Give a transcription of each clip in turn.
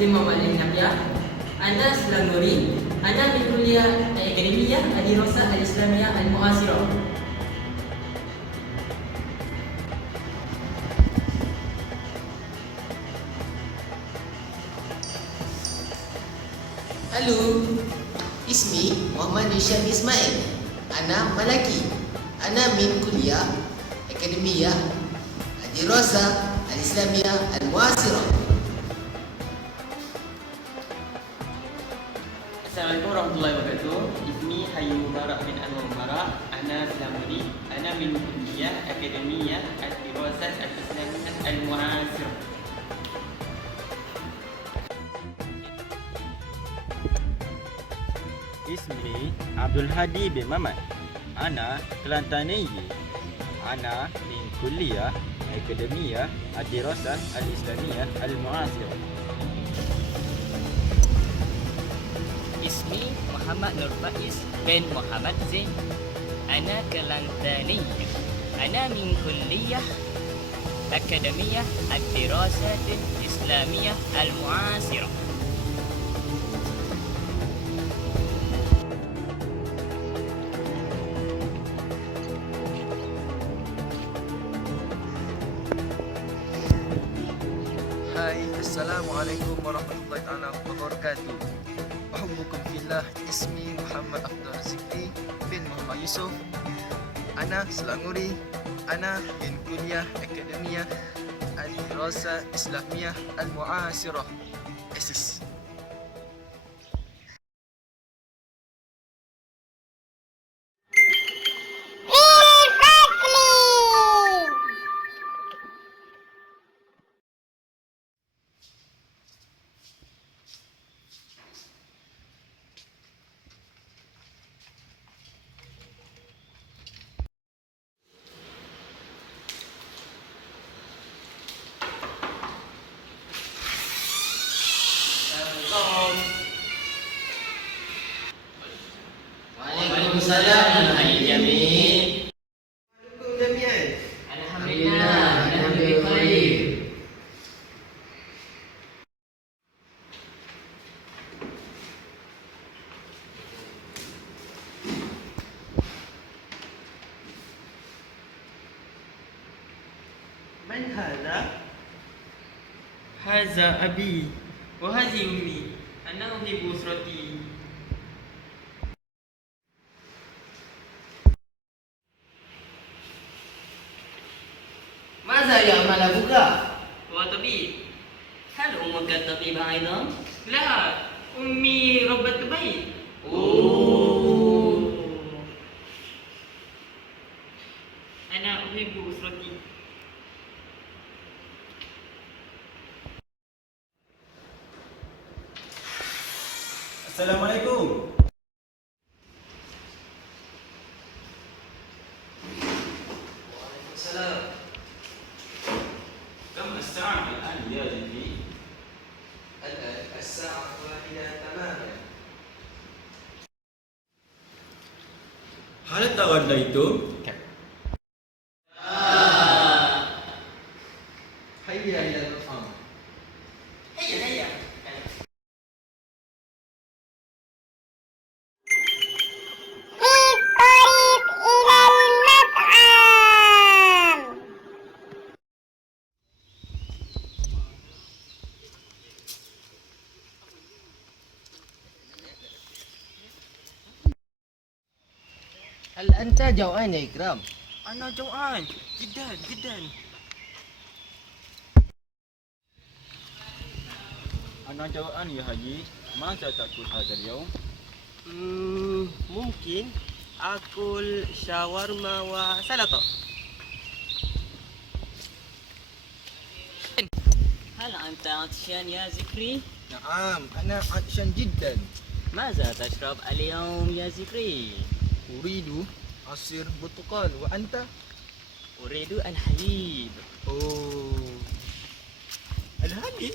bin Muhammad Al-Nabiyah Ana Selangori Ana min Kuliah Akademiyah Al-Dirasah Al-Islamiyah Al-Muasirah Halo, ismi Muhammad Nishad Ismail. Ana Malaki. Ana min kuliah Akademiyah Al-Dirasah Al-Islamiyah Al-Muasirah. Assalamualaikum warahmatullahi wabarakatuh. Ismi Hayu Mubarak bin Anwar Mubarak. Ana Islamuri. Ana min Kuliah Akademiyah Al-Dirasat Al-Islamiyah Al-Muasir. Ismi Abdul Hadi bin Mamat. Ana Kelantan Negeri. Ana min Kuliah Akademiyah Ad-Dirasah Al-Islamiyah Al-Muasirah. Ismi Muhammad Nur Faiz bin Muhammad Zain. Ana Kelantani. Ana min kulliyah Akademiyah Ad-Dirasat Islamiyah Al-Mu'asirah. Hai, Assalamualaikum warahmatullahi wabarakatuh. Uhibbukum fillah. Ismi Muhammad Abdul Zikri bin Muhammad Yusuf. Ana Selanguri. Ana min Kuliah Akademiyah Al-Dirasah Islamiyah Al-Muasirah. ISIS. Waalaikumsalam Waalaikumsalam Waalaikumsalam Alhamdulillah Alhamdulillah Man haza? Haza abi Wahazi ummi? Anak ubi busroti Anak busroti وطبيب هل أمك طبيبة أيضا؟ لا أمي ربة بيت. أنا أحب أسرتي. Assalamualaikum. Salam. Kalau tak itu. هل أنت جوعان يا إكرام؟ أنا جوعان جدا جدا. أنا جوعان يا حجي. ماذا تأكل هذا اليوم؟ Hmm, mungkin akul shawarma wa salata. هل أنت عطشان يا ذكري؟ نعم، أنا عطشان جدا. ماذا تشرب اليوم يا ذكري؟ أريد عصير برتقال وأنت؟ أريد الحليب أوه الحليب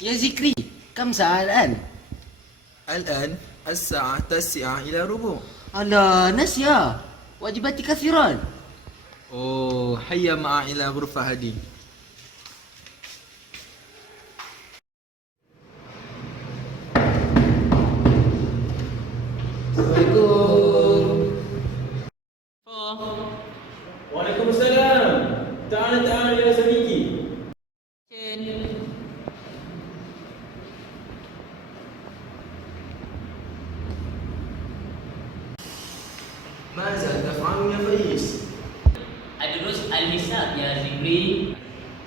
يا ذكري كم ساعة الآن؟ الآن الساعة التاسعة إلى ربع ألا نسيا واجباتي كثيران أوه هيا معي إلى غرفة هذه Waalaikumsalam. أدرس الحساب يا ذكري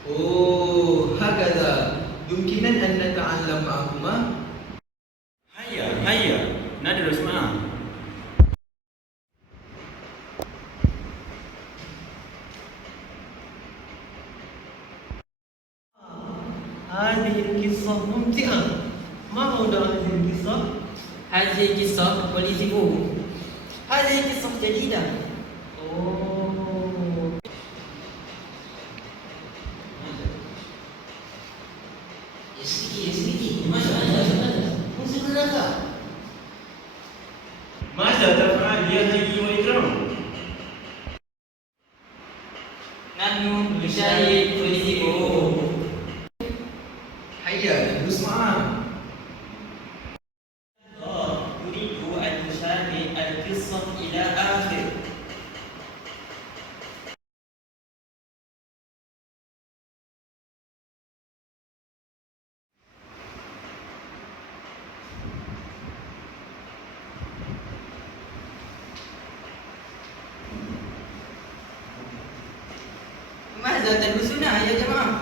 أوه هكذا يمكن أن نتعلم معكما؟ Hayya, hayya. Nadrus ma'am. هذه القصة ممتعة ما موضوع هذه القصة؟ هذه قصة ولزموه هذه قصة جديدة Ya sedikit dan sedikit Masuk mana? Masuk mana? Masuk mana? Masuk mana? Masuk mana? Masuk mana? Masuk mana? Masuk mana? Masuk? ada tanda sunnah ya jemaah.